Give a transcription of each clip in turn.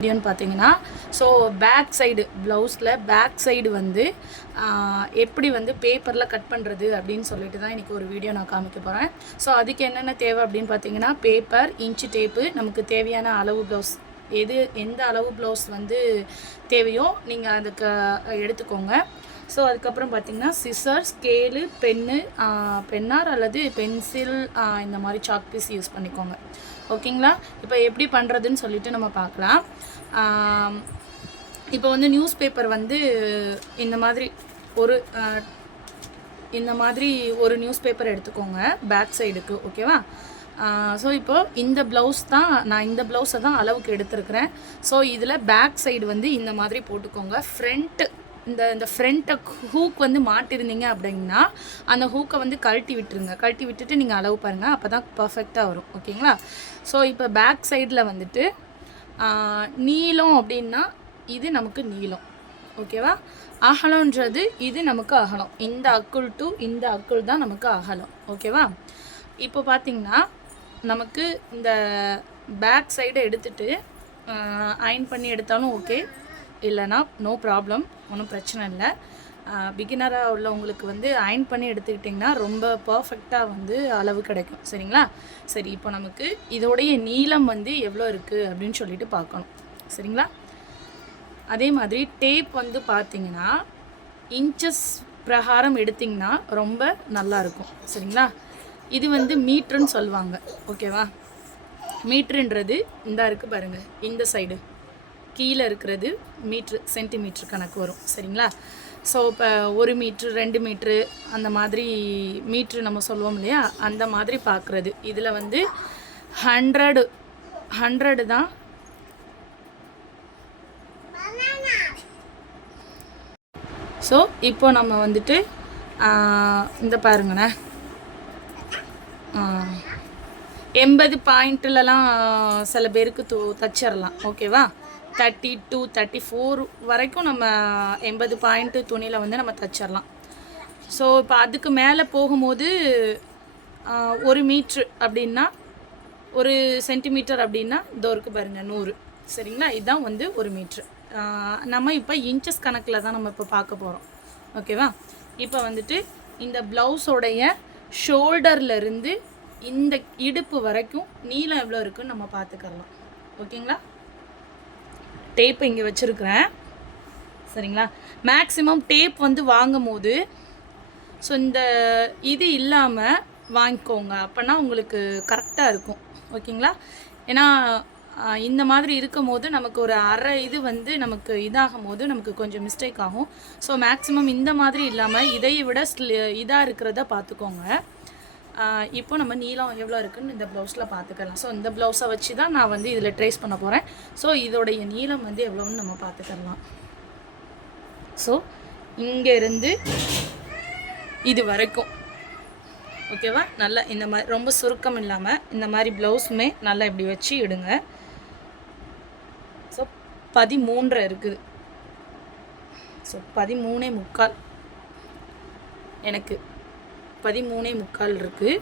வீடியோன்னு பார்த்தீங்கன்னா so back side ப்ளவுஸில் பேக் சைடு வந்து எப்படி வந்து பேப்பரில் கட் பண்ணுறது அப்படின்னு சொல்லிட்டு தான் இன்றைக்கி ஒரு வீடியோ நான் காமிக்க போகிறேன் ஸோ அதுக்கு என்னென்ன தேவை அப்படின்னு பார்த்தீங்கன்னா பேப்பர் இன்ச்சு டேப்பு நமக்கு தேவையான அளவு ப்ளவுஸ் எது எந்த அளவு ப்ளவுஸ் வந்து தேவையோ நீங்கள் அதுக்கு எடுத்துக்கோங்க. ஸோ அதுக்கப்புறம் பார்த்தீங்கன்னா சிசர் ஸ்கேலு பென்னு பென்னார் அல்லது பென்சில் இந்த மாதிரி சாக் பீஸ் யூஸ் பண்ணிக்கோங்க. ஓகேங்களா? இப்போ எப்படி பண்ணுறதுன்னு சொல்லிட்டு நம்ம பார்க்கலாம் இப்போ வந்து நியூஸ் பேப்பர் வந்து இந்த மாதிரி ஒரு இந்த மாதிரி ஒரு நியூஸ் பேப்பர் எடுத்துக்கோங்க பேக் சைடுக்கு ஓகேவா? ஸோ இப்போ இந்த ப்ளவுஸ் தான் நான் இந்த ப்ளவுஸை தான் அளவுக்கு எடுத்துருக்குறேன். ஸோ இதில் பேக் சைடு வந்து இந்த மாதிரி போட்டுக்கோங்க. ஃப்ரண்ட்டு இந்த இந்த ஃப்ரண்ட்டை ஹூக் வந்து மாட்டிருந்தீங்க அப்படின்னா அந்த ஹூக்கை வந்து கழட்டி விட்டுருங்க. கழட்டி விட்டுட்டு நீங்கள் அளவு பாருங்கள் அப்போ தான் பர்ஃபெக்டாக வரும். ஓகேங்களா ஸோ இப்போ பேக் சைடில் வந்துட்டு நீளம் அப்படின்னா இது நமக்கு நீளம். ஓகேவா அகலம்ன்றது இது நமக்கு அகலம். இந்த அக்குள் டு இந்த அக்குள் தான் நமக்கு அகலம். ஓகேவா இப்போ பார்த்திங்கன்னா நமக்கு இந்த பேக் சைடை எடுத்துட்டு அயன் பண்ணி எடுத்தாலும் ஓகே இல்லைனா நோ ப்ராப்ளம் ஒன்றும் பிரச்சனை இல்லை. பிகினராக உள்ளவங்களுக்கு வந்து அயன் பண்ணி எடுத்துக்கிட்டிங்கன்னா ரொம்ப பர்ஃபெக்டாக வந்து அளவு கிடைக்கும். சரிங்களா? சரி இப்போ நமக்கு இதோடைய நீளம் வந்து எவ்வளோ இருக்குது அப்படின்னு சொல்லிட்டு பார்க்கணும். சரிங்களா? அதே மாதிரி டேப் வந்து பார்த்தீங்கன்னா இன்ச்சஸ் பிரகாரம் எடுத்திங்கன்னா ரொம்ப நல்லா இருக்கும். சரிங்களா? இது வந்து மீட்ருன்னு சொல்லுவாங்க. ஓகேவா மீட்ருன்றது இந்தா இருக்குது பாருங்கள் இந்த சைடு கீழே இருக்கிறது மீட்ரு சென்டிமீட்ரு கணக்கு வரும் சரிங்களா? ஸோ இப்போ ஒரு மீட்ரு ரெண்டு மீட்ரு அந்த மாதிரி மீட்ரு நம்ம சொல்லுவோம் இல்லையா? அந்த மாதிரி பார்க்குறது. இதில் வந்து ஹண்ட்ரடு ஹண்ட்ரடு தான். ஸோ இப்போ நம்ம வந்துட்டு இந்த பாருங்கண்ணே. எண்பது பாயிண்ட்லலாம் சில பேருக்கு தூ தச்சிடலாம் ஓகேவா தேர்ட்டி டூ தேர்ட்டி ஃபோர் வரைக்கும் நம்ம எண்பது பாயிண்ட்டு துணியில் வந்து நம்ம தச்சிடலாம் ஸோ இப்போ அதுக்கு மேலே போகும்போது ஒரு மீட்ரு அப்படின்னா ஒரு சென்டிமீட்டர் அப்படின்னா இதோ இருக்கு பாருங்கள் நூறு. சரிங்களா? இதுதான் வந்து ஒரு மீட்ரு நம்ம இப்போ இன்ச்சஸ் கணக்கில் தான் நம்ம இப்போ பார்க்க போகிறோம் ஓகேவா இப்போ வந்துட்டு இந்த ப்ளவுஸோடைய ஷோல்டர்லேருந்து இந்த இடுப்பு வரைக்கும் நீளம் எவ்வளோ இருக்குன்னு நம்ம பார்த்துக்கலாம் ஓகேங்களா டேப் இங்கே வச்சுருக்கிறேன். சரிங்களா? மேக்ஸிமம் டேப் வந்து வாங்கும் போது ஸோ இந்த இது இல்லாமல் வாங்கிக்கோங்க. அப்போனா உங்களுக்கு கரெக்டாக இருக்கும். ஓகேங்களா? ஏன்னா இந்த மாதிரி இருக்கும் போது நமக்கு ஒரு அரை இது வந்து நமக்கு இதாகும் போது நமக்கு கொஞ்சம் மிஸ்டேக் ஆகும். ஸோ மேக்ஸிமம் இந்த மாதிரி இல்லாமல் இதை விட இதாக இருக்கிறத பார்த்துக்கோங்க. இப்போ நம்ம நீளம் எவ்வளோ இருக்குன்னு இந்த ப்ளவுஸில் பார்த்துக்கலாம். ஸோ இந்த ப்ளவுஸை வச்சு தான் நான் வந்து இதில் ட்ரேஸ் பண்ண போகிறேன் ஸோ இதோடைய நீளம் வந்து எவ்வளோன்னு நம்ம பார்த்துக்கலாம். ஸோ இங்கேருந்து இது வரைக்கும். ஓகேவா நல்லா இந்த மாதிரி ரொம்ப சுருக்கம் இல்லாமல் இந்த மாதிரி ப்ளவுஸுமே நல்லா இப்படி வச்சு இடுங்க. ஸோ பதிமூன்றை இருக்குது. ஸோ பதிமூணே முக்கால் எனக்கு. பதிமூணே முக்கால் இருக்குது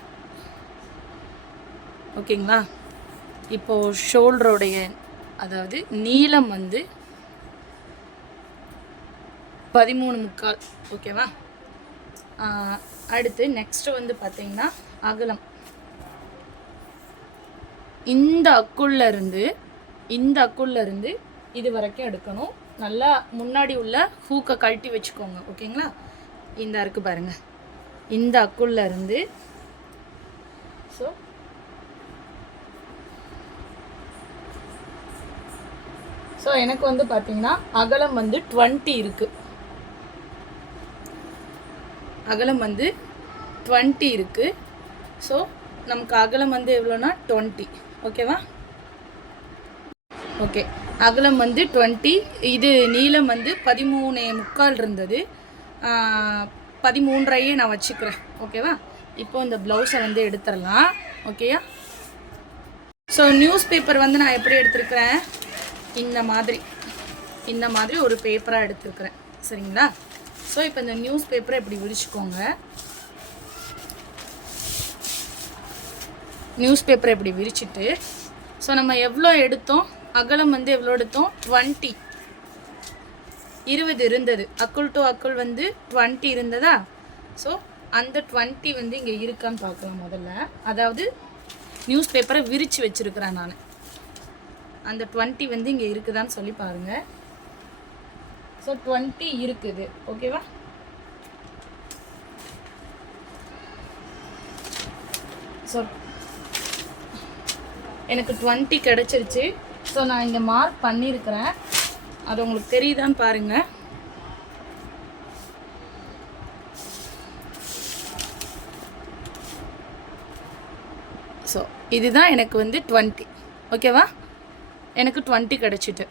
ஓகேங்களா? இப்போது ஷோல்டருடைய அதாவது நீளம் வந்து பதிமூணு முக்கால். ஓகேவா? அடுத்து நெக்ஸ்ட்டு வந்து பார்த்தீங்கன்னா அகலம். இந்த அக்குள்ளேருந்து இந்த அக்குள்ளேருந்து இது வரைக்கும் எடுக்கணும். நல்லா முன்னாடி உள்ள ஹூக்கை கழட்டி வச்சுக்கோங்க. ஓகேங்களா? இந்த இருக்கு பாருங்கள் இந்த அக்குள்ள இருந்து. ஸோ ஸோ எனக்கு வந்து பார்த்தீங்கன்னா அகலம் வந்து டுவெண்ட்டி இருக்குது அகலம் வந்து டுவெண்ட்டி இருக்குது ஸோ நமக்கு அகலம் வந்து எவ்வளோனா டுவெண்ட்டி. ஓகேவா ஓகே அகலம் வந்து டுவெண்ட்டி. இது நீளம் வந்து பதிமூணு முக்கால் இருந்தது. பதிமூன்றையே நான் வச்சுக்கிறேன். ஓகேவா? இப்போ இந்த ப்ளவுஸை வந்து எடுத்துடலாம். ஓகேயா? ஸோ நியூஸ் பேப்பர் வந்து நான் எப்படி எடுத்திருக்கிறேன்? இந்த மாதிரி. இந்த மாதிரி ஒரு பேப்பராக எடுத்துருக்குறேன். சரிங்களா? ஸோ இப்போ இந்த நியூஸ் பேப்பரை இப்படி விரிச்சுக்கோங்க. நியூஸ் பேப்பரை இப்படி விரிச்சிட்டு ஸோ நம்ம எவ்வளோ எடுத்தோம்? அகலம் வந்து எவ்வளோ எடுத்தோம்? டுவெண்ட்டி இருபது இருந்தது. அக்குள் டு அக்குள் வந்து டுவெண்ட்டி இருந்ததா? ஸோ அந்த டுவெண்ட்டி வந்து இங்கே இருக்கான்னு பார்க்கலாம் முதல்ல. அதாவது நியூஸ் பேப்பரை விரித்து வச்சுருக்கிறேன் நான். அந்த டுவெண்ட்டி வந்து இங்கே இருக்குதான்னு சொல்லி பாருங்கள் ஸோ டுவெண்ட்டி இருக்குது. ஓகேவா ஸோ எனக்கு டுவெண்ட்டி கிடச்சிருச்சு. ஸோ நான் இங்கே மார்க் பண்ணியிருக்கிறேன் அது உங்களுக்கு தெரியுதான்னு பாருங்கள் ஸோ இதுதான் எனக்கு வந்து டுவெண்ட்டி ஓகேவா எனக்கு டுவெண்ட்டி கிடச்சிட்டு.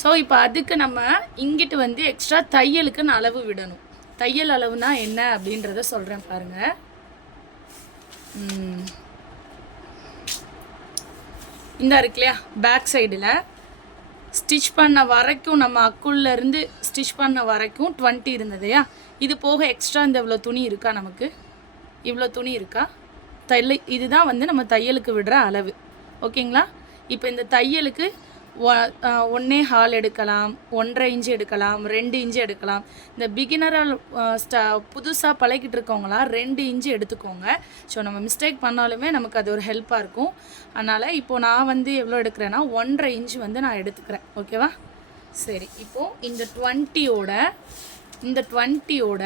ஸோ இப்போ அதுக்கு நம்ம இங்கிட்டு வந்து எக்ஸ்ட்ரா தையலுக்கு நான் அளவு விடணும். தையல் அளவுனா என்ன அப்படின்றத சொல்கிறேன் பாருங்கள் இந்த இருக்கு இல்லையா? பேக் சைடில் ஸ்டிச் பண்ண வரைக்கும் நம்ம அக்குள்ளேருந்து ஸ்டிச் பண்ண வரைக்கும் டுவெண்ட்டி இருந்ததையா? இது போக எக்ஸ்ட்ரா இந்த இவ்வளோ துணி இருக்கா நமக்கு? இவ்வளோ துணி இருக்கா? தையல் இதுதான் வந்து நம்ம தையலுக்கு விடுற அளவு. ஓகேங்களா? இப்போ இந்த தையலுக்கு ஒன்றே ஹால் எடுக்கலாம் ஒன்றரை இன்ச்சு எடுக்கலாம் ரெண்டு இன்ச்சு எடுக்கலாம். இந்த பிகினரால் ஸ்டா புதுசாக பழகிட்டு இருக்கவங்களாம் ரெண்டு இன்ச்சு எடுத்துக்கோங்க. ஸோ நம்ம மிஸ்டேக் பண்ணாலுமே நமக்கு அது ஒரு ஹெல்ப்பாக இருக்கும். அதனால் இப்போது நான் வந்து எவ்வளோ எடுக்கிறேன்னா ஒன்றரை இன்ச்சு வந்து நான் எடுத்துக்கிறேன். ஓகேவா சரி இப்போது இந்த டுவெண்ட்டியோட இந்த டுவெண்ட்டியோட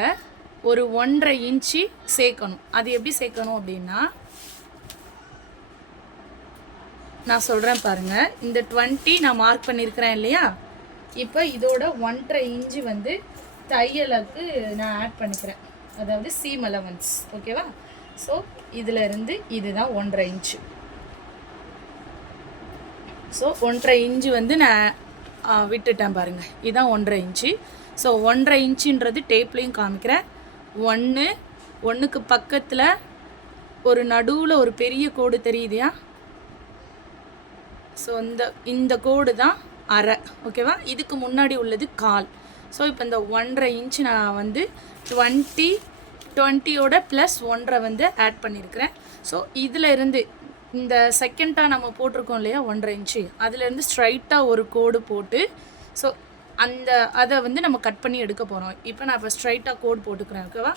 ஒரு ஒன்றரை இன்ச்சு சேர்க்கணும். அது எப்படி சேர்க்கணும் அப்படின்னா நான் சொல்கிறேன் பாருங்கள் இந்த டுவெண்ட்டி நான் மார்க் பண்ணியிருக்கிறேன் இல்லையா? இப்போ இதோட ஒன்றரை இன்ச்சு வந்து தையலுக்கு நான் ஆட் பண்ணிக்கிறேன். அதாவது சீம் அலவன்ஸ் ஓகேவா ஸோ இதில் இருந்து இதுதான் ஒன்றரை இன்ச்சு. ஸோ ஒன்றரை இன்ச்சு வந்து நான் விட்டுட்டேன் பாருங்கள் இதுதான் ஒன்றரை இன்ச்சு. ஸோ ஒன்றரை இன்ச்சுன்றது டேப்லேயும் காமிக்கிறேன். ஒன்று ஒன்றுக்கு பக்கத்தில் ஒரு நடுவில் ஒரு பெரிய கோடு தெரியுதியா? ஸோ இந்த இந்த கோடு தான் அரை ஓகேவா இதுக்கு முன்னாடி உள்ளது கால். ஸோ இப்போ இந்த ஒன்றரை இன்ச் நான் வந்து டுவெண்ட்டி டுவெண்ட்டியோட ப்ளஸ் ஒன்றரை வந்து ஆட் பண்ணியிருக்கிறேன் ஸோ இதில் இருந்து இந்த செகண்டாக நம்ம போட்டிருக்கோம் இல்லையா? ஒன்றரை இன்ச்சு அதுலேருந்து ஸ்ட்ரைட்டாக ஒரு கோடு போட்டு ஸோ அந்த அதை வந்து நம்ம கட் பண்ணி எடுக்க போகிறோம் இப்போ நான் இப்போ ஸ்ட்ரைட்டாக கோடு போட்டுக்கிறேன் ஓகேவா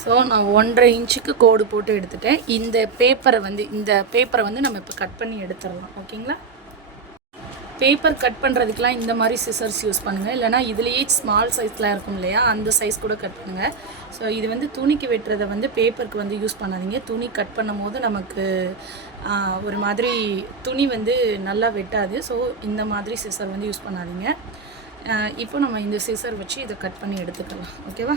ஸோ நான் ஒன்றரை இன்ச்சுக்கு கோடு போட்டு எடுத்துட்டேன். இந்த பேப்பரை வந்து இந்த பேப்பரை வந்து நம்ம இப்போ கட் பண்ணி எடுத்துடலாம். ஓகேங்களா பேப்பர் கட் பண்ணுறதுக்கெலாம் இந்த மாதிரி சிசர்ஸ் யூஸ் பண்ணுங்கள் இல்லைனா இதுலேயே ஸ்மால் சைஸ்லாம் இருக்கும் இல்லையா? அந்த சைஸ் கூட கட் பண்ணுங்கள் ஸோ இது வந்து துணிக்கு வெட்டுறதை வந்து பேப்பருக்கு வந்து யூஸ் பண்ணாதீங்க. துணி கட் பண்ணும் போது நமக்கு ஒரு மாதிரி துணி வந்து நல்லா வெட்டாது. ஸோ இந்த மாதிரி சிசர் வந்து யூஸ் பண்ணாதீங்க. இப்போ நம்ம இந்த சிசர் வச்சு இதை கட் பண்ணி எடுத்துக்கலாம். ஓகேவா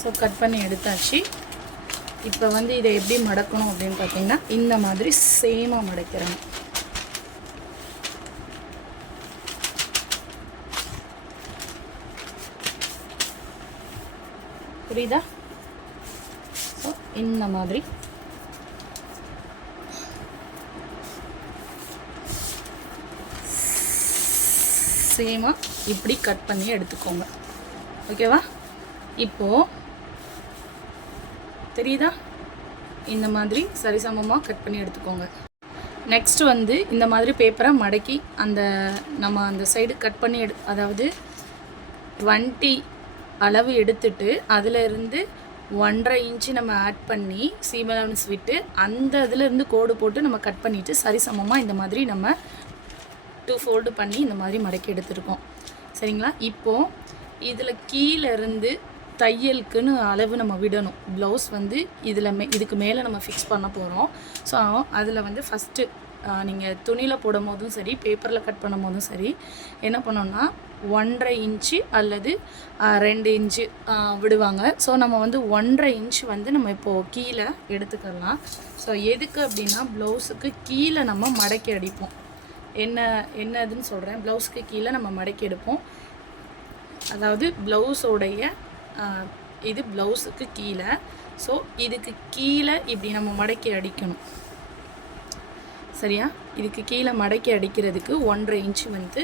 ஸோ கட் பண்ணி எடுத்தாச்சு. இப்போ வந்து இதை எப்படி மடக்கணும் அப்படின்னு பார்த்தீங்கன்னா இந்த மாதிரி சேமாக மடக்கிறேன். புரியுதா? ஸோ இந்த மாதிரி. சேமாக இப்படி கட் பண்ணி எடுத்துக்கோங்க. ஓகேவா இப்போது தெரியுதா? இந்த மாதிரி சரிசமமாக கட் பண்ணி எடுத்துக்கோங்க. நெக்ஸ்ட் வந்து இந்த மாதிரி பேப்பரை மடக்கி அந்த நம்ம அந்த சைடு கட் பண்ணி எடு அதாவது டுவெண்ட்டி அளவு எடுத்துட்டு அதிலிருந்து ஒன்றரை இன்ச்சு நம்ம ஆட் பண்ணி சீம் விட்டு அந்த இதுலேருந்து கோடு போட்டு நம்ம கட் பண்ணிவிட்டு சரிசமமாக இந்த மாதிரி நம்ம டூ ஃபோல்டு பண்ணி இந்த மாதிரி மடக்கி எடுத்துருக்கோம். சரிங்களா? இப்போது இதில் கீழேருந்து தையலுக்குன்னு அளவு நம்ம விடணும். ப்ளவுஸ் வந்து இதில் மே இதுக்கு மேலே நம்ம ஃபிக்ஸ் பண்ண போகிறோம் ஸோ அதில் வந்து ஃபஸ்ட்டு நீங்கள் துணியில் போடும் போதும் சரி பேப்பரில் கட் பண்ணும் போதும் சரி என்ன பண்ணோம்னா ஒன்றரை இன்ச்சு அல்லது ரெண்டு இன்ச்சு விடுவாங்க. ஸோ நம்ம வந்து ஒன்றரை இன்ச் வந்து நம்ம இப்போது கீழே எடுத்துக்கலாம். ஸோ எதுக்கு அப்படின்னா ப்ளவுஸுக்கு கீழே நம்ம மடக்கி அடிப்போம். என்ன என்னதுன்னு சொல்கிறேன் ப்ளவுஸுக்கு கீழே நம்ம மடக்கி எடுப்போம். அதாவது ப்ளவுஸோடைய இது ப்ளவுஸுக்கு கீழே. ஸோ இதுக்கு கீழே இப்படி நம்ம மடக்கி அடிக்கணும். சரியா? இதுக்கு கீழே மடக்கி அடிக்கிறதுக்கு ஒன்றரை இன்ச்சு வந்து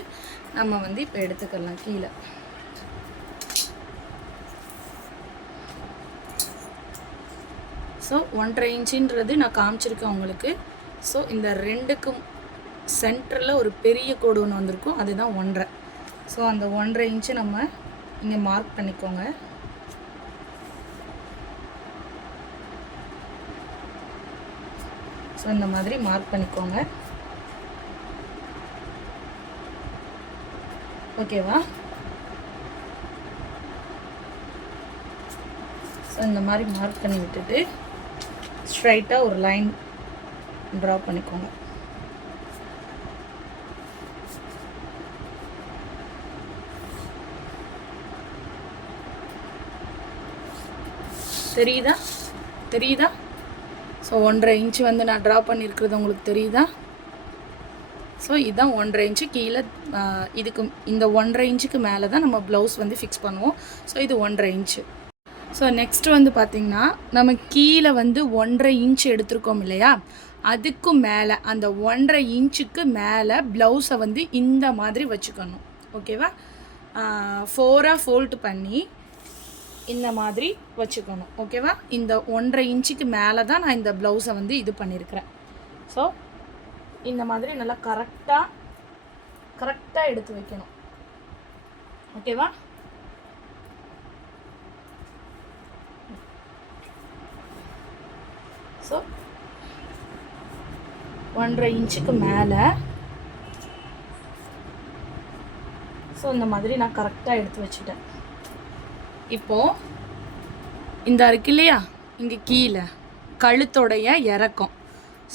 நம்ம வந்து இப்போ எடுத்துக்கலாம் கீழே. ஸோ ஒன்றரை இன்ச்சுன்றது நான் காமிச்சிருக்கேன் உங்களுக்கு. ஸோ இந்த ரெண்டுக்கும் சென்டரில் ஒரு பெரிய கோடு ஒன்று வந்திருக்கும். அதுதான் ஒன்றரை. ஸோ அந்த ஒன்றரை இன்ச்சு நம்ம இங்கே மார்க் பண்ணிக்கோங்க. ஸோ இந்த மாதிரி மார்க் பண்ணிக்கோங்க. ஓகேவா ஸோ இந்த மாதிரி மார்க் பண்ணி விட்டுட்டு ஸ்ட்ரைட்டாக ஒரு லைன் ட்ரா பண்ணிக்கோங்க. தெரியுதா? தெரியுதா? ஸோ ஒன்றரை இன்ச்சு வந்து நான் ட்ரா பண்ணியிருக்கிறது உங்களுக்கு தெரியுதா? ஸோ இதுதான் ஒன்றரை இன்ச்சு கீழே இதுக்கு இந்த ஒன்றரை இன்ச்சுக்கு மேலே தான் நம்ம ப்ளவுஸ் வந்து ஃபிக்ஸ் பண்ணுவோம். ஸோ இது ஒன்றரை இன்ச்சு ஸோ நெக்ஸ்ட் வந்து பார்த்திங்கன்னா நம்ம கீழே வந்து ஒன்றரை இன்ச் எடுத்திருக்கோம் இல்லையா? அதுக்கு மேலே அந்த ஒன்றரை இன்ச்சுக்கு மேலே ப்ளவுஸை வந்து இந்த மாதிரி வச்சுக்கணும். ஓகேவா ஃபோராக ஃபோல்ட் பண்ணி இந்த மாதிரி வச்சுக்கணும் ஓகேவா? இந்த ஒன்றரை இன்ச்சுக்கு மேலே தான் நான் இந்த ப்ளவுஸை வந்து இது பண்ணியிருக்கிறேன் ஸோ இந்த மாதிரி நல்லா கரெக்டாக கரெக்டாக எடுத்து வைக்கணும். ஓகேவா? ஸோ ஒன்றரை இன்ச்சுக்கு மேலே. ஸோ இந்த மாதிரி நான் கரெக்டாக எடுத்து வச்சுட்டேன். இப்போது இந்த இருக்கு இல்லையா? இங்கே கீழே. கழுத்தோடைய இறக்கம்.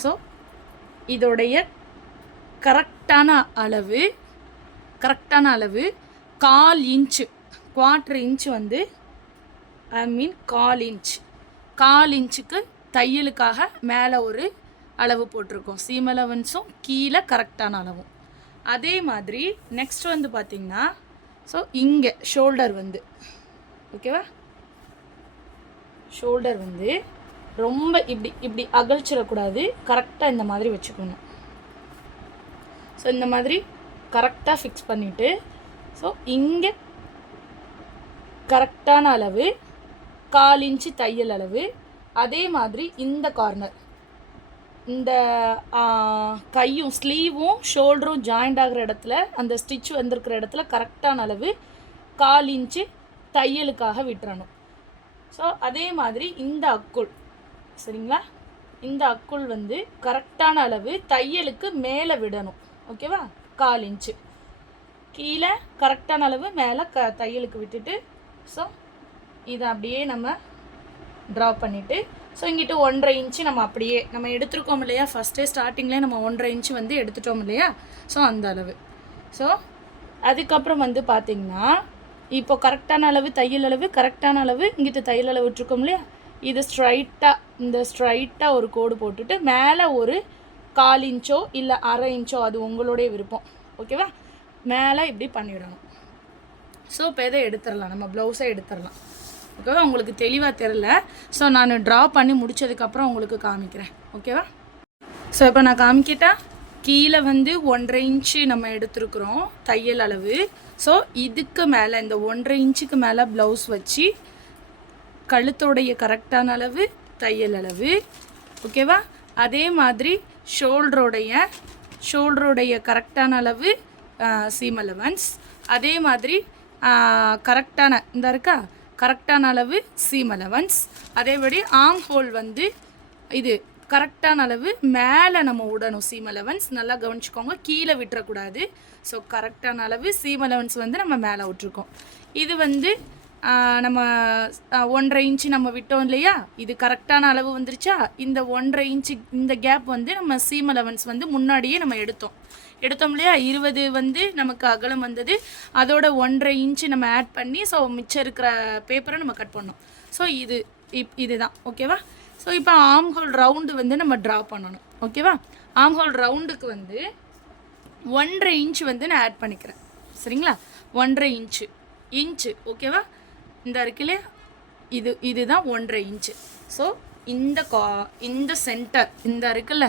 ஸோ இதோடைய கரெக்டான அளவு கரெக்டான அளவு கால் இன்ச்சு குவார்ட்ரு இன்ச்சு வந்து ஐ மீன் கால் இன்ச் கால் இன்ச்சுக்கு தையலுக்காக மேலே ஒரு அளவு போட்டிருக்கோம். சீம் அலவன்ஸும் கீழே கரெக்டான அளவும். அதே மாதிரி நெக்ஸ்ட் வந்து பார்த்திங்கன்னா ஸோ இங்கே ஷோல்டர் வந்து. ஓகேவா? ஷோல்டர் வந்து ரொம்ப இப்படி இப்படி அகழ்ச்சிடக்கூடாது. கரெக்டாக இந்த மாதிரி வச்சுக்கணும் ஸோ இந்த மாதிரி கரெக்டாக ஃபிக்ஸ் பண்ணிவிட்டு ஸோ இங்கே கரெக்டான அளவு கால் இன்ச்சு தையல் அளவு அதே மாதிரி இந்த கார்னர் இந்த கையும் ஸ்லீவும் ஷோல்டரும் ஜாயிண்ட் ஆகிற இடத்துல அந்த ஸ்டிச் வந்திருக்கிற இடத்துல கரெக்டான அளவு கால் இன்ச்சு தையலுக்காக விட்டுறணும். ஸோ அதே மாதிரி இந்த அக்குள் சரிங்களா? இந்த அக்குள் வந்து கரெக்டான அளவு தையலுக்கு மேலே விடணும். ஓகேவா கால் இன்ச்சு கீழே கரெக்டான அளவு மேலே க தையலுக்கு விட்டுட்டு ஸோ இதை அப்படியே நம்ம ட்ரா பண்ணிவிட்டு ஸோ இங்கிட்டு ஒன்றரை இன்ச்சு நம்ம அப்படியே நம்ம எடுத்துருக்கோம் இல்லையா? ஃபஸ்ட்டே ஸ்டார்டிங்லேயே நம்ம ஒன்றரை இன்ச்சு வந்து எடுத்துட்டோம் இல்லையா? ஸோ அந்த அளவு. ஸோ அதுக்கப்புறம் வந்து பார்த்திங்கன்னா இப்போ கரெக்டான அளவு தையல் அளவு கரெக்டான அளவு இங்கிட்டு தையல் அளவு விட்டுருக்கோம் இல்லையா? இது ஸ்ட்ரைட்டாக இந்த ஸ்ட்ரைட்டாக ஒரு கோடு போட்டுட்டு மேலே ஒரு கால் இன்ச்சோ இல்லை அரை இன்ச்சோ அது உங்களுடைய விருப்பம். ஓகேவா? மேலே இப்படி பண்ணிவிடணும் ஸோ இப்போ இதை எடுத்துடலாம். நம்ம ப்ளவுஸை எடுத்துடலாம். ஓகேவா? உங்களுக்கு தெளிவாக தெரில ஸோ நான் ட்ரா பண்ணி முடிச்சதுக்கப்புறம் உங்களுக்கு காமிக்கிறேன். ஓகேவா? ஸோ இப்போ நான் காமிக்கிட்டேன் கீழே வந்து ஒன்றரை இன்ச்சு நம்ம எடுத்துருக்குறோம் தையல் அளவு. ஸோ இதுக்கு மேலே இந்த ஒன்றரை இன்ச்சுக்கு மேலே ப்ளவுஸ் வச்சு கழுத்தோடைய கரெக்டான அளவு தையல் அளவு. ஓகேவா அதே மாதிரி ஷோல்டருடைய ஷோல்டருடைய கரெக்டான அளவு சீம் அலவன்ஸ் அதே மாதிரி கரெக்டான இந்த இருக்கா? கரெக்டான அளவு சீம் அலவன்ஸ் அதேபடி ஆம் ஹோல் வந்து இது கரெக்டான அளவு மேலே நம்ம விடணும் சீம் அலவன்ஸ் நல்லா கவனிச்சுக்கோங்க கீழே விட்டுறக்கூடாது. ஸோ கரெக்டான அளவு சீம் அலவன்ஸ் வந்து நம்ம மேலே விட்ருக்கோம் இது வந்து நம்ம ஒன்றரை இன்ச்சு நம்ம விட்டோம் இல்லையா? இது கரெக்டான அளவு வந்துருச்சா? இந்த ஒன்றரை இன்ச்சு இந்த கேப் வந்து நம்ம சீம் அலவன்ஸ் வந்து முன்னாடியே நம்ம எடுத்தோம். எடுத்தோம் இல்லையா? இருபது வந்து நமக்கு அகலம் வந்தது. அதோட ஒன்றரை இன்ச்சு நம்ம ஆட் பண்ணி ஸோ மிச்சம் இருக்கிற பேப்பரை நம்ம கட் பண்ணோம். ஸோ இது இப் இதுதான். ஓகேவா ஸோ இப்போ ஆம் ஹோல் ரவுண்டு வந்து நம்ம ட்ரா பண்ணணும். ஓகேவா ஆம் ஹோல் ரவுண்டுக்கு வந்து ஒன்றரை இன்ச் வந்து நான் ஆட் பண்ணிக்கிறேன். சரிங்களா? ஒன்றரை இன்ச்சு இன்ச்சு ஓகேவா இந்த இருக்கு இது இதுதான் ஒன்றரை இன்ச்சு ஸோ இந்த கா இந்த சென்டர் இந்த இருக்குல்ல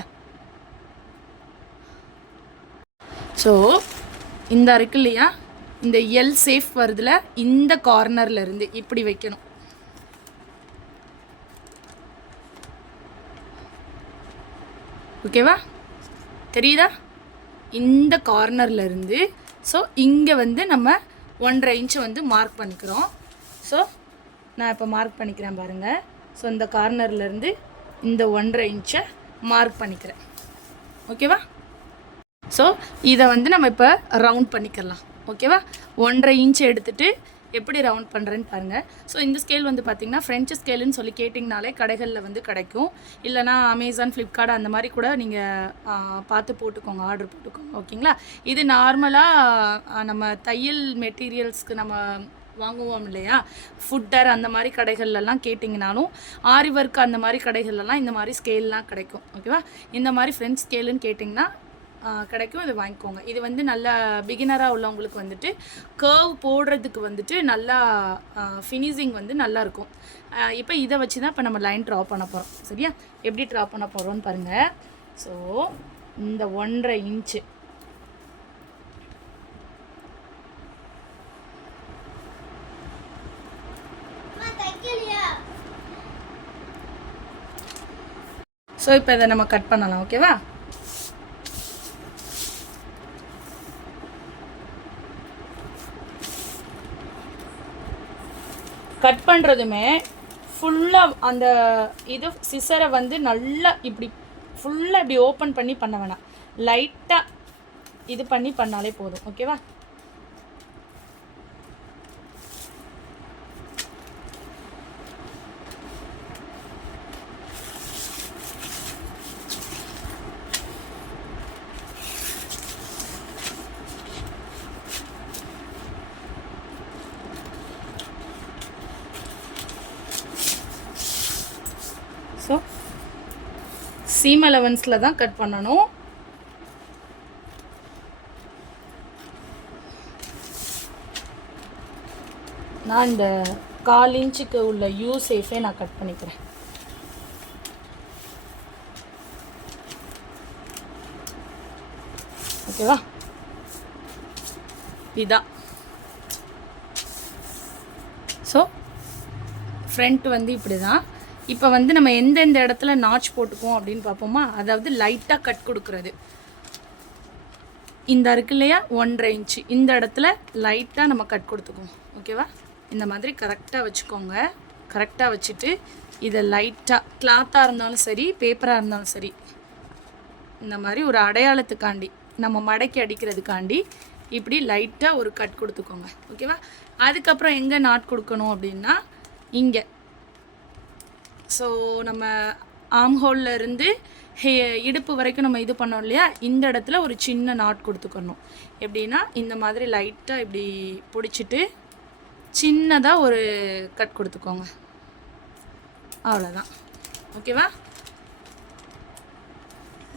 ஸோ இந்த இருக்கு இல்லையா இந்த எல் சேஃப் வருதுல இந்த கார்னர்ல இருந்து இப்படி வைக்கணும். ஓகேவா? தெரியுதா? இந்த கார்னர்லேருந்து ஸோ இங்கே வந்து நம்ம ஒன்றரை இன்ச்சு வந்து மார்க் பண்ணிக்கிறோம். ஸோ நான் இப்போ மார்க் பண்ணிக்கிறேன் பாருங்கள் ஸோ இந்த கார்னர்லேருந்து இந்த ஒன்றரை இன்ச்சை மார்க் பண்ணிக்கிறேன். ஓகேவா? ஸோ இதை வந்து நம்ம இப்போ ரவுண்ட் பண்ணிக்கலாம். ஓகேவா? ஒன்றரை இன்ச் எடுத்துகிட்டு எப்படி ரவுண்ட் பண்ணுறேன்னு பாருங்கள் ஸோ இந்த ஸ்கேல் வந்து பார்த்திங்கன்னா ஃப்ரெஞ்சு ஸ்கேலுன்னு சொல்லி கேட்டிங்கனாலே கடைகளில் வந்து கிடைக்கும். இல்லைனா அமேசான் ஃப்ளிப்கார்ட் அந்த மாதிரி கூட நீங்கள் பார்த்து போட்டுக்கோங்க ஆர்டர் போட்டுக்கோங்க ஓகேங்களா இது நார்மலாக நம்ம தையல் மெட்டீரியல்ஸ்க்கு நம்ம வாங்குவோம் இல்லையா? ஃபுட்டர் அந்த மாதிரி கடைகள்லாம் கேட்டிங்கனாலும் ஆரி ஒர்க் அந்த மாதிரி கடைகள்லாம் இந்த மாதிரி ஸ்கேல்லாம் கிடைக்கும் ஓகேவா இந்த மாதிரி ஃப்ரெண்ட்ஸ் ஸ்கேலுன்னு கேட்டிங்கன்னா கிடைக்கும் இதை வாங்கிக்கோங்க. இது வந்து நல்லா பிகினராக உள்ளவங்களுக்கு வந்துட்டு கர்வ் போடுறதுக்கு வந்துட்டு நல்லா ஃபினிஷிங் வந்து நல்லா இருக்கும் இப்போ இதை வச்சு தான் இப்போ நம்ம லைன் ட்ரா பண்ண போகிறோம் சரியா? எப்படி ட்ரா பண்ண போகிறோம்னு பாருங்கள் ஸோ இந்த ஒன்றரை இன்ச்சு ஸோ இப்போ இதை நம்ம கட் பண்ணலாம் ஓகேவா கட் பண்ணுறதுமே ஃபுல்லாக அந்த இது சிசரை வந்து நல்லா இப்படி ஃபுல்லாக இப்படி ஓப்பன் பண்ணி பண்ண வேணாம். லைட்டாக இது பண்ணி பண்ணாலே போதும். ஓகேவா ஸோ சீம் அலவன்ஸில் தான் கட் பண்ணணும். நான் இந்த கால் இன்ச்சுக்கு உள்ள யூ சேஃபே நான் கட் பண்ணிக்கிறேன். ஓகேவா இதான். ஸோ ஃப்ரண்ட் வந்து இப்படி தான் இப்போ வந்து நம்ம எந்தெந்த இடத்துல நாச் போட்டுக்குவோம் அப்படின்னு பார்ப்போமா? அதாவது லைட்டாக கட் கொடுக்குறது. இந்த இருக்கு இல்லையா? ஒன்றரை இன்ச்சு இந்த இடத்துல லைட்டாக நம்ம கட் கொடுத்துக்குவோம். ஓகேவா இந்த மாதிரி கரெக்டாக வச்சுக்கோங்க. கரெக்டாக வச்சுட்டு இதை லைட்டாக கிளாத்தாக இருந்தாலும் சரி பேப்பராக இருந்தாலும் சரி இந்த மாதிரி ஒரு அடையாளத்துக்காண்டி நம்ம மடக்கி அடிக்கிறதுக்காண்டி இப்படி லைட்டாக ஒரு கட் கொடுத்துக்கோங்க. ஓகேவா அதுக்கப்புறம் எங்கே நாட் கொடுக்கணும் அப்படின்னா இங்கே. ஸோ நம்ம ஆம்ஹோலில் இருந்து ஹே இடுப்பு வரைக்கும் நம்ம இது பண்ணோம் இல்லையா? இந்த இடத்துல ஒரு சின்ன நாட் கொடுத்துக்கணும். எப்படின்னா இந்த மாதிரி லைட்டாக இப்படி பிடிச்சிட்டு சின்னதாக ஒரு கட் கொடுத்துக்கோங்க. அவ்வளோதான் ஓகேவா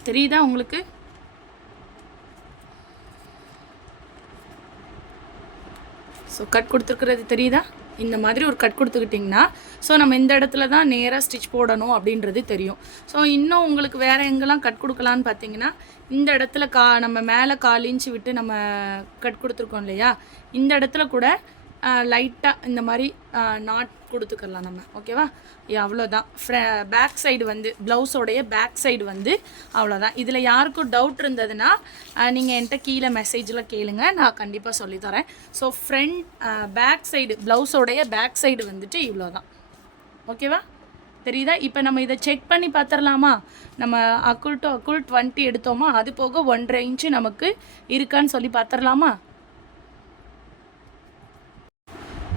தெரியுதா உங்களுக்கு? ஸோ கட் கொடுத்துருக்கிறது தெரியுதா? இந்த மாதிரி ஒரு கட் கொடுத்துக்கிட்டிங்கன்னா ஸோ நம்ம இந்த இடத்துல தான் நேராக ஸ்டிச் போடணும் அப்படின்றது தெரியும். ஸோ இன்னும் உங்களுக்கு வேறு எங்கெல்லாம் கட் கொடுக்கலான்னு பார்த்தீங்கன்னா இந்த இடத்துல கா நம்ம மேலே கால் இன்ச்சு விட்டு நம்ம கட் கொடுத்துருக்கோம் இல்லையா? இந்த இடத்துல கூட லைட்டாக இந்த மாதிரி நாட் கொடுத்துக்கலாம் நம்ம. ஓகேவா அவ்வளோதான் ஃப்ர பேக் சைடு வந்து ப்ளவுஸோடைய பேக் சைடு வந்து அவ்வளோதான் இதில் யாருக்கும் டவுட் இருந்ததுன்னா நீங்கள் என்கிட்ட கீழே மெசேஜில் கேளுங்க. நான் கண்டிப்பாக சொல்லித்தரேன் ஸோ ஃப்ரண்ட் பேக் சைடு ப்ளவுஸோடைய பேக் சைடு வந்துட்டு இவ்வளோ தான் ஓகேவா தெரியுதா? இப்போ நம்ம இதை செக் பண்ணி பார்த்துடலாமா நம்ம அக்குள் டு அக்குள் டுவெண்ட்டி எடுத்தோமா? அது போக ஒன்றரை இன்ச்சு நமக்கு இருக்கான்னு சொல்லி பார்த்துடலாமா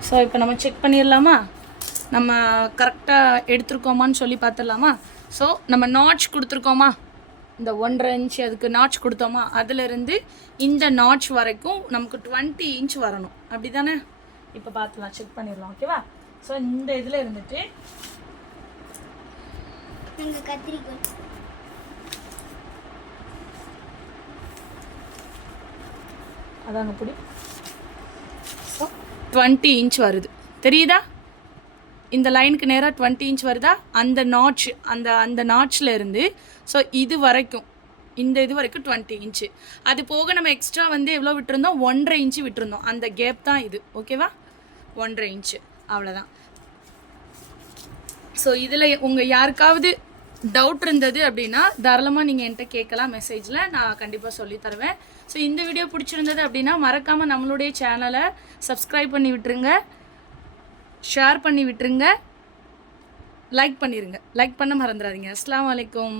ஸோ இப்போ நம்ம செக் பண்ணிடலாமா நம்ம கரெக்டாக எடுத்திருக்கோமான்னு சொல்லி பார்த்துடலாமா ஸோ நம்ம நாட்ச் கொடுத்துருக்கோமா? இந்த ஒன்றரை இன்ச் அதுக்கு நாட்ச் கொடுத்தோமா? அதுலேருந்து இந்த நாட்ச் வரைக்கும் நமக்கு டுவெண்ட்டி இன்ச் வரணும். அப்படி தானே இப்போ பார்த்துலாம் செக் பண்ணிடலாம் ஓகேவா ஸோ இந்த இதில் இருந்துட்டு கத்திரிக்கோள். அதாங்க பிடி. டுவெண்ட்டி இன்ச் வருது. தெரியுதா? இந்த லைனுக்கு நேராக டுவெண்ட்டி இன்ச் வருதா? அந்த நாட்ச் அந்த அந்த நாட்ச்சில் இருந்து ஸோ இது வரைக்கும் இந்த இது வரைக்கும் டுவெண்ட்டி இன்ச்சு. அது போக நம்ம எக்ஸ்ட்ரா வந்து எவ்வளோ விட்டுருந்தோம்? ஒன்றரை இன்ச்சு விட்டுருந்தோம். அந்த கேப் தான் இது. ஓகேவா ஒன்றரை இன்ச்சு. அவ்வளோதான் ஸோ இதில் உங்கள் யாருக்காவது டவுட் இருந்தது அப்படின்னா தாராளமாக நீங்கள் என்கிட்ட கேட்கலாம் மெசேஜில் நான் கண்டிப்பாக சொல்லி தருவேன். ஸோ இந்த வீடியோ பிடிச்சிருந்தது அப்படின்னா மறக்காமல் நம்மளுடைய சேனலை சப்ஸ்கிரைப் பண்ணி விட்டுருங்க. ஷேர் பண்ணி விட்டுருங்க. லைக் பண்ணிடுங்க லைக் பண்ண மறந்துடாதீங்க. அஸ்லாம் வலைக்கம்